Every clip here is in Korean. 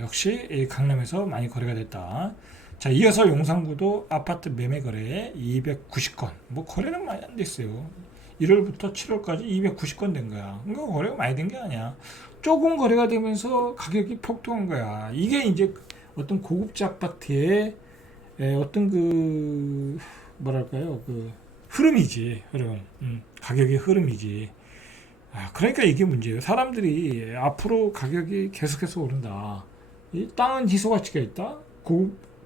역시 이 강남에서 많이 거래가 됐다. 자, 이어서 용산구도 아파트 매매 거래 290건. 뭐 거래는 많이 안 됐어요. 1월부터 7월까지 290건 된 거야. 그러니까 거래가 많이 된 게 아니야. 조금 거래가 되면서 가격이 폭등한 거야. 이게 이제 어떤 고급지 아파트의 어떤 그 뭐랄까요, 그 흐름이지. 흐름. 가격의 흐름이지. 그러니까 이게 문제예요. 사람들이 앞으로 가격이 계속해서 오른다. 이 땅은 희소가치가 있다.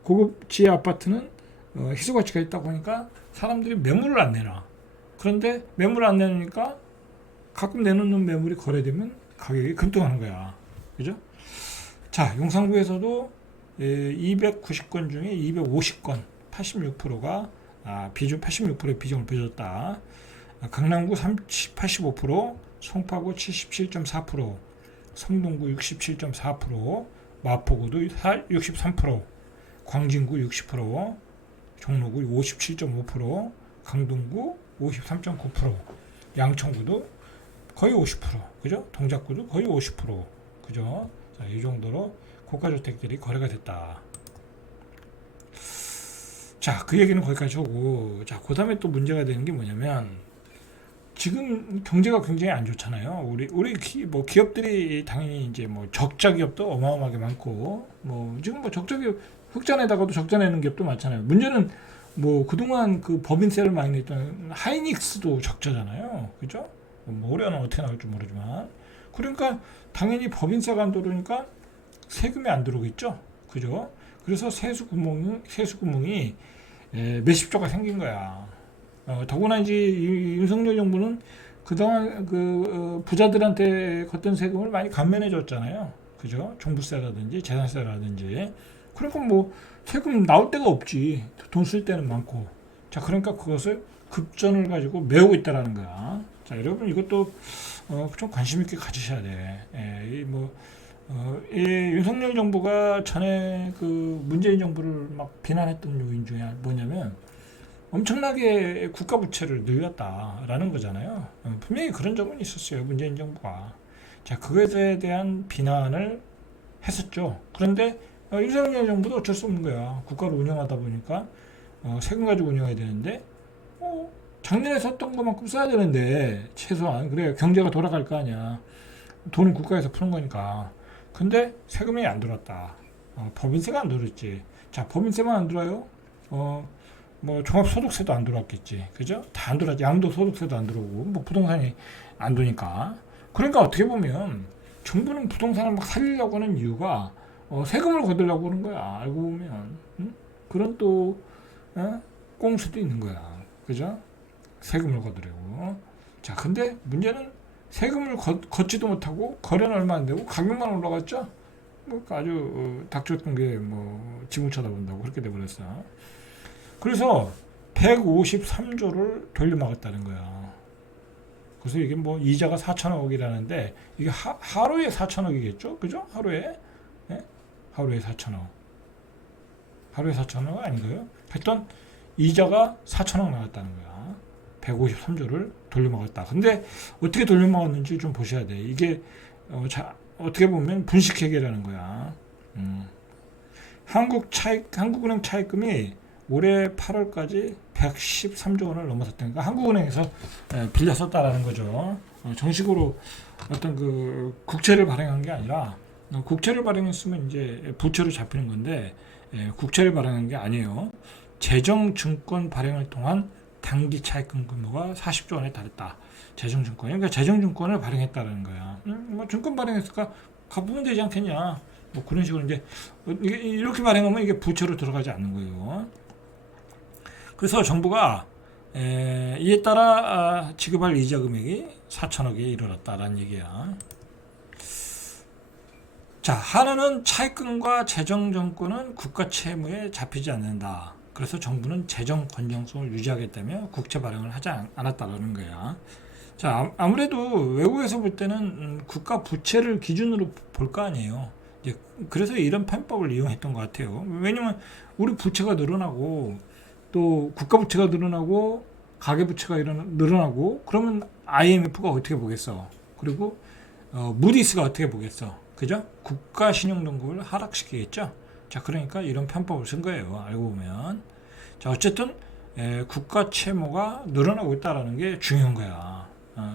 고급지의 아파트는 희소가치가 있다고 하니까 사람들이 매물을 안 내놔. 그런데 매물을 안 내놓으니까 가끔 내놓는 매물이 거래되면 가격이 급등하는 거야. 그죠? 자, 용산구에서도 290건 중에 250건, 86%가 비중 86%의 비중을 펴줬다. 강남구 85%, 송파구 77.4%, 성동구 67.4%, 마포구도 63%, 광진구 60%, 종로구 57.5%, 강동구 53.9%, 양천구도 거의 50%, 그죠? 동작구도 거의 50%, 그죠? 자, 이 정도로 고가주택들이 거래가 됐다. 자, 그 얘기는 거기까지 하고, 자, 그 다음에 또 문제가 되는 게 뭐냐면, 지금 경제가 굉장히 안 좋잖아요. 우리 뭐 기업들이 당연히 이제 뭐 적자 기업도 어마어마하게 많고, 뭐 지금 뭐 적자 기업 흑자 내다가도 적자 내는 기업도 많잖아요. 문제는 뭐 그동안 그 법인세를 많이 냈던 하이닉스도 적자잖아요. 그죠? 뭐 올해는 어떻게 나올지 모르지만. 그러니까 당연히 법인세가 안 들어오니까 세금이 안 들어오겠죠. 그죠? 그래서 세수 구멍이 몇십조가 생긴 거야. 더구나 이제 윤석열 정부는 그동안 부자들한테 걷던 세금을 많이 감면해 줬잖아요. 그죠? 종부세라든지 재산세라든지. 그러니까 뭐 세금 나올 데가 없지. 돈 쓸 때는 많고. 자, 그러니까 그것을 급전을 가지고 메우고 있다라는 거야. 자, 여러분 이것도 좀 관심 있게 가지셔야 돼. 이 윤석열 정부가 전에 그 문재인 정부를 막 비난했던 요인 중에 뭐냐면 엄청나게 국가 부채를 늘렸다라는 거잖아요. 분명히 그런 적은 있었어요. 문재인 정부가. 자, 그것에 대한 비난을 했었죠. 그런데 윤석열 정부도 어쩔 수 없는 거야. 국가를 운영하다 보니까 세금 가지고 운영해야 되는데 작년에 썼던 것만큼 써야 되는데 최소한 그래 경제가 돌아갈 거 아니야. 돈은 국가에서 푸는 거니까. 근데 세금이 안 들어왔다. 법인세가 안 들어왔지. 자, 법인세만 안 들어요? 뭐 종합소득세도 안 들어왔겠지. 그죠? 다 안 들어왔지. 양도소득세도 안 들어오고 뭐 부동산이 안 도니까. 그러니까 어떻게 보면 정부는 부동산을 막 살리려고 하는 이유가 세금을 거두려고 하는 거야. 알고 보면. 응? 그런 또 꽁수도 있는 거야. 그죠? 세금을 거두려고. 자, 근데 문제는 세금을 걷지도 못하고 거래는 얼마 안 되고 가격만 올라갔죠. 뭐 아주 닥쳤던 게 뭐 지붕 쳐다본다고 그렇게 돼버렸어. 그래서 153조를 돌려막았다는 거야. 그래서 이게 뭐 이자가 4천억이라는데 이게 하루에 4천억이겠죠? 그죠? 하루에 네? 하루에 4천억. 하루에 4천억 아닌가요? 하여튼 이자가 4천억 나왔다는 거야. 153조를 돌려막았다. 근데 어떻게 돌려막았는지 좀 보셔야 돼. 이게 어떻게 보면 분식회계라는 거야. 한국은행 차입금이 올해 8월까지 113조 원을 넘어섰다니까 한국은행에서 빌려 썼다라는 거죠. 정식으로 어떤 그 국채를 발행한 게 아니라 국채를 발행했으면 이제 부채로 잡히는 건데 국채를 발행한 게 아니에요. 재정증권 발행을 통한 단기 차입금 규모가 40조 원에 달했다. 재정증권. 그러니까 재정증권을 발행했다는 거야. 뭐 증권 발행했을까? 갚으면 되지 않겠냐? 뭐 그런 식으로 이제 이렇게 발행하면 이게 부채로 들어가지 않는 거예요. 그래서 정부가 이에 따라 지급할 이자 금액이 4천억에 이르렀다라는 얘기야. 자, 한은은 차입금과 재정증권은 국가 채무에 잡히지 않는다. 그래서 정부는 재정 건전성을 유지하겠다며 국채 발행을 하지 않았다라는 거야. 자, 아무래도 외국에서 볼 때는 국가 부채를 기준으로 볼 거 아니에요. 이제 그래서 이런 편법을 이용했던 것 같아요. 왜냐면 우리 부채가 늘어나고 또 국가 부채가 늘어나고 가계 부채가 늘어나고 그러면 IMF가 어떻게 보겠어? 그리고 무디스가 어떻게 보겠어? 그죠? 국가 신용 등급을 하락시키겠죠. 자, 그러니까 이런 편법을 쓴 거예요. 알고 보면. 자, 어쨌든 국가 채무가 늘어나고 있다라는 게 중요한 거야.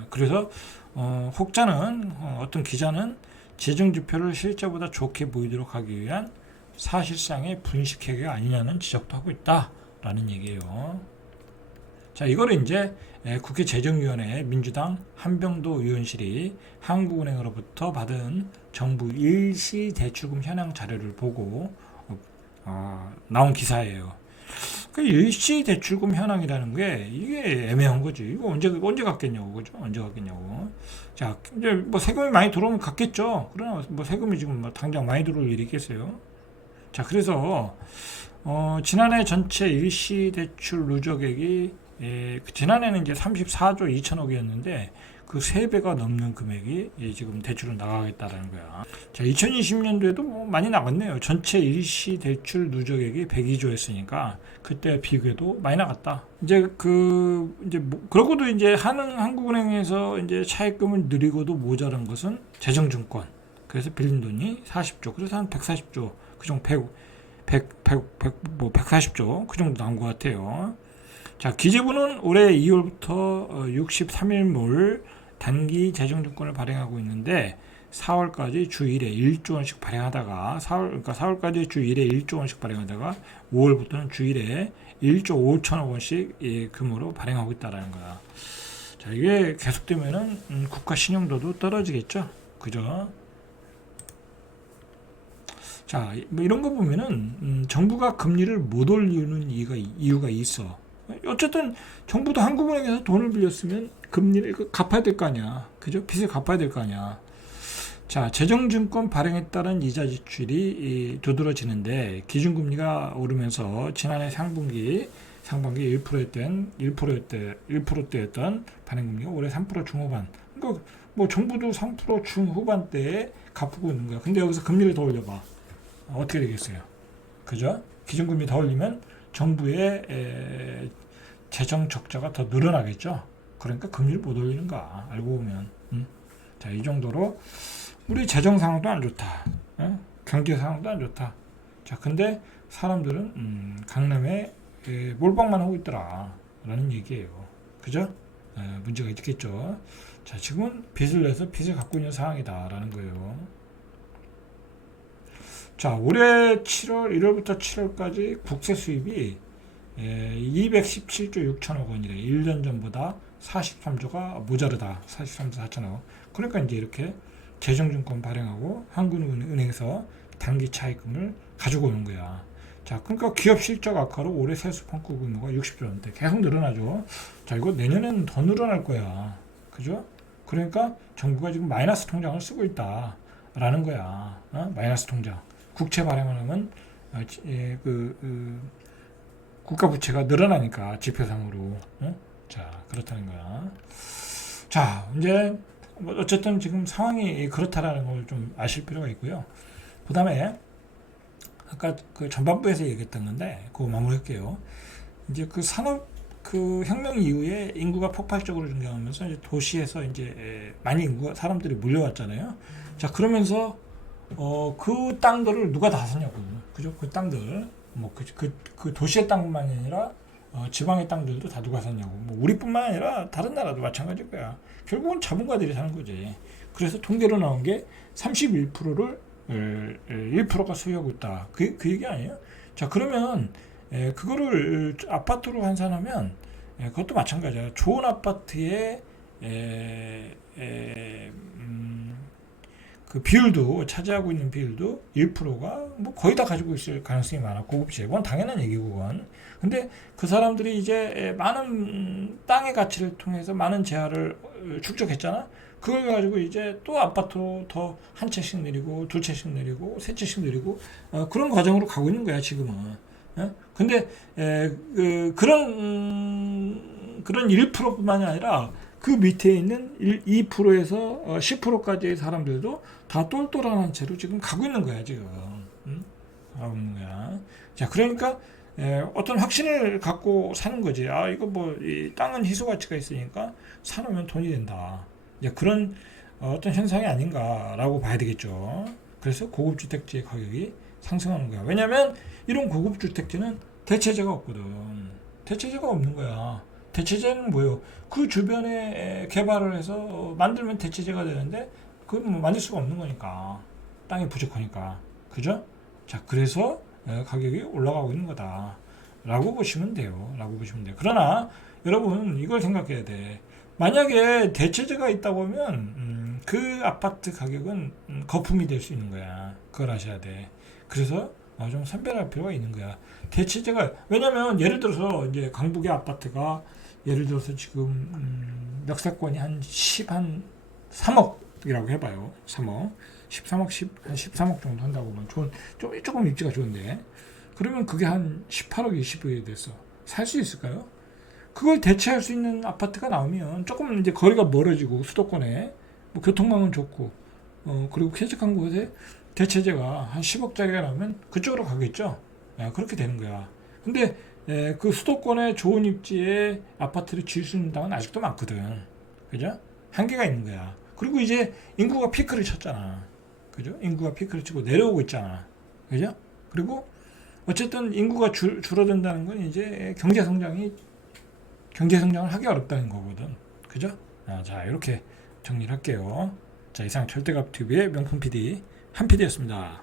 그래서 혹자는 어떤 기자는 재정 지표를 실제보다 좋게 보이도록 하기 위한 사실상의 분식회계가 아니냐는 지적도 하고 있다라는 얘기예요. 자, 이거를 이제 국회 재정위원회 민주당 한병도 의원실이 한국은행으로부터 받은 정부 일시 대출금 현황 자료를 보고 나온 기사예요. 그 일시 대출금 현황이라는 게 이게 애매한 거지. 이거 언제 갔겠냐고, 그죠? 언제 갔겠냐고. 자, 이제 뭐 세금이 많이 들어오면 갔겠죠. 그러나 뭐 세금이 지금 뭐 당장 많이 들어올 일이 있겠어요. 자, 그래서 지난해 전체 일시 대출 누적액이 지난해는 이제 34조 2천억이었는데 그 3배가 넘는 금액이 지금 대출을 나가겠다라는 거야. 자, 2020년도에도 뭐 많이 나갔네요. 전체 일시 대출 누적액이 102조였으니까 그때 비교해도 많이 나갔다. 이제 그러고도 이제 한국은행에서 이제 차입금을 늘리고도 모자란 것은 재정증권. 그래서 빌린 돈이 40조. 그래서 한 140조. 그중 140조. 그 정도 나온 것 같아요. 자, 기재부는 올해 2월부터 63일물 단기 재정증권을 발행하고 있는데 4월까지 주 1회 1조 원씩 발행하다가 4월까지 주 1회 1조 원씩 발행하다가 5월부터는 주 1회 1조 5천억 원씩 금으로 발행하고 있다라는 거야. 자, 이게 계속되면은 국가 신용도도 떨어지겠죠. 그죠? 자, 뭐 이런 거 보면은 정부가 금리를 못 올리는 이유가 있어. 어쨌든 정부도 한국은행에서 돈을 빌렸으면 금리를 갚아야 될 거 아니야. 그죠? 빚을 갚아야 될 거 아니야. 자, 재정증권 발행에 따른 이자 지출이 두드러지는데 기준금리가 오르면서 지난해 상반기 1%대였던 발행금리가 올해 3% 중후반. 그러니까 뭐 정부도 3% 중후반대에 갚고 있는 거야. 근데 여기서 금리를 더 올려봐. 어떻게 되겠어요? 그죠? 기준금리 더 올리면 정부의 재정 적자가 더 늘어나겠죠. 그러니까 금리를 못 올리는 거야. 알고 보면. 자, 이 정도로 우리 재정 상황도 안 좋다. 경제 상황도 안 좋다. 자, 근데 사람들은 강남에 몰빵만 하고 있더라. 라는 얘기예요. 그죠? 문제가 있겠죠. 자, 지금은 빚을 내서 빚을 갖고 있는 상황이다. 라는 거예요. 자, 올해 1월부터 7월까지 국세 수입이 217조 6천억 원이래. 1년 전보다 43조가 모자르다. 43조 4천억. 그러니까 이제 이렇게 재정증권 발행하고 한국은행에서 단기 차입금을 가지고 오는 거야. 자, 그러니까 기업 실적 악화로 올해 세수 판고 규모가 60조 원대 계속 늘어나죠. 자, 이거 내년에는 더 늘어날 거야. 그죠? 그러니까 정부가 지금 마이너스 통장을 쓰고 있다라는 거야. 마이너스 통장. 국채 발행을 하면 국가 부채가 늘어나니까 지표상으로. 자, 그렇다는 거야. 자, 이제 어쨌든 지금 상황이 그렇다라는 걸 좀 아실 필요가 있고요. 그 다음에 아까 그 전반부에서 얘기했던 건데 그거 마무리할게요. 이제 그 산업 혁명 이후에 인구가 폭발적으로 증가하면서 이제 도시에서 이제 많이 사람들이 몰려왔잖아요. 자, 그러면서 그 땅들을 누가 다 샀냐고. 그죠? 그 땅들 그 도시의 땅뿐만 아니라 지방의 땅들도 다 누가 샀냐고. 뭐 우리뿐만 아니라 다른 나라도 마찬가지일 거야. 결국은 자본가들이 사는 거지. 그래서 통계로 나온 게 31%를 1%가 소유하고 있다. 그 얘기 아니에요? 자, 그러면 그거를 아파트로 환산하면 그것도 마찬가지야. 좋은 아파트에 그 비율도 차지하고 있는 비율도 1%가 뭐 거의 다 가지고 있을 가능성이 많아. 고급지에. 그건 당연한 얘기고 그건. 근데 그 사람들이 이제 많은 땅의 가치를 통해서 많은 재화를 축적했잖아. 그걸 가지고 이제 또 아파트로 더 한 채씩 내리고 두 채씩 내리고 세 채씩 내리고 그런 과정으로 가고 있는 거야 지금은. 근데 그런 1%뿐만이 아니라 그 밑에 있는 2%에서 10%까지의 사람들도 다 똘똘한 채로 지금 가고 있는 거야 지금. 가고 있는 거야. 자, 그러니까 어떤 확신을 갖고 사는 거지. 아, 이거 뭐 이 땅은 희소 가치가 있으니까 사놓으면 돈이 된다. 이제 그런 어떤 현상이 아닌가라고 봐야 되겠죠. 그래서 고급 주택지의 가격이 상승하는 거야. 왜냐면 이런 고급 주택지는 대체재가 없거든. 대체재가 없는 거야. 대체재는 뭐예요? 그 주변에 개발을 해서 만들면 대체재가 되는데 그건 뭐 만들 수가 없는 거니까. 땅이 부족하니까. 그죠? 자, 그래서 가격이 올라가고 있는 거다. 라고 보시면 돼요. 라고 보시면 돼요. 그러나 여러분 이걸 생각해야 돼. 만약에 대체재가 있다 보면 그 아파트 가격은 거품이 될 수 있는 거야. 그걸 아셔야 돼. 그래서 좀 선별할 필요가 있는 거야. 대체재가 왜냐면 예를 들어서 이제 강북의 아파트가 예를 들어서 지금 역세권이 한 3억이라고 해봐요. 3억 13억 한 13억 정도 한다고 보면 조금 입지가 좋은데 그러면 그게 한 18억 20억이 됐어. 살 수 있을까요? 그걸 대체할 수 있는 아파트가 나오면 조금 이제 거리가 멀어지고 수도권에 뭐 교통망은 좋고 그리고 쾌적한 곳에 대체재가 한 10억짜리가 나오면 그쪽으로 가겠죠. 그렇게 되는 거야. 근데 그 수도권에 좋은 입지에 아파트를 지을 수 있는 땅은 아직도 많거든. 그죠? 한계가 있는 거야. 그리고 이제 인구가 피크를 쳤잖아. 그죠? 인구가 피크를 치고 내려오고 있잖아. 그죠? 그리고 어쨌든 인구가 줄어든다는 건 이제 경제 성장을 하기 어렵다는 거거든. 그죠? 자, 이렇게 정리를 할게요. 자, 이상 철대갑 TV의 명품 PD 한 PD였습니다.